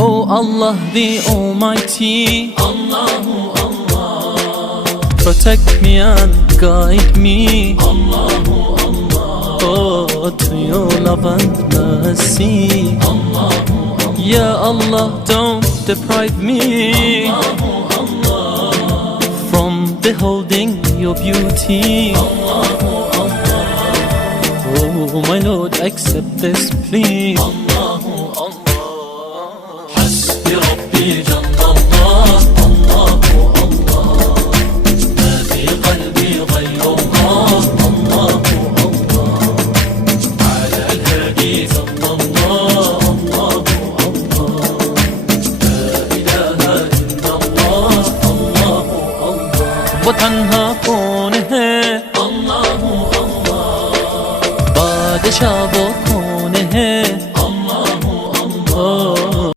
Oh Allah the Almighty, Allahu Allah, protect me and guide me, Allahu Allah, oh to your love and mercy, Allahu Allah. Ya Allah, don't deprive me, Allahu Allah, from beholding your beauty, Allahu Allah. Oh my Lord, accept this plea, Allahu Allah. بربي جل الله، الله الله، ما في قلبي غير الله، الله الله، على الهادي صلى الله، الله الله، لا إله إلا الله، الله الله.